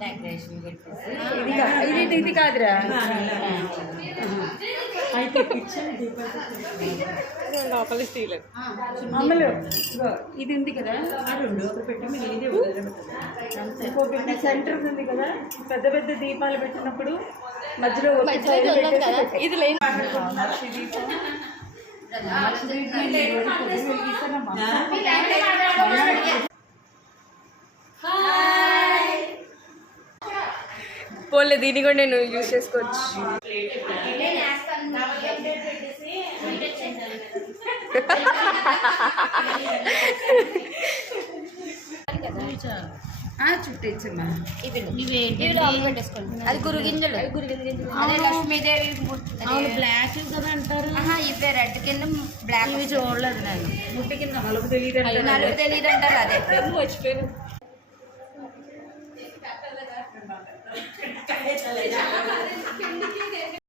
Decoration ఇది కాదురా అయితే కిచెన్ లోపల స్టీల్ అమ్మలు ఇది ఉంది కదా ఆ రెండు ఒకటి పెట్టి మీరు ఇది ఇంకొకటి సెంటర్ ఉంది కదా పెద్ద పెద్ద దీపాలు పెట్టినప్పుడు మధ్యలో ఇది లేదు పోలే దీన్ని కూడా నేను యూజ్ చేసుకోవచ్చు. చుట్టేచ్చమ్మా అది గురుగింజలు అదే లక్ష్మీదేవి బ్లాక్ కదా అంటారు. ఇవే రెడ్ కింద బ్లాక్ ఇవి చూడలేదు నేను. ముట్టి కింద నలుగు తెలియదు నలుగు తెలియదు అంటారు. అదే మర్చిపోయాను.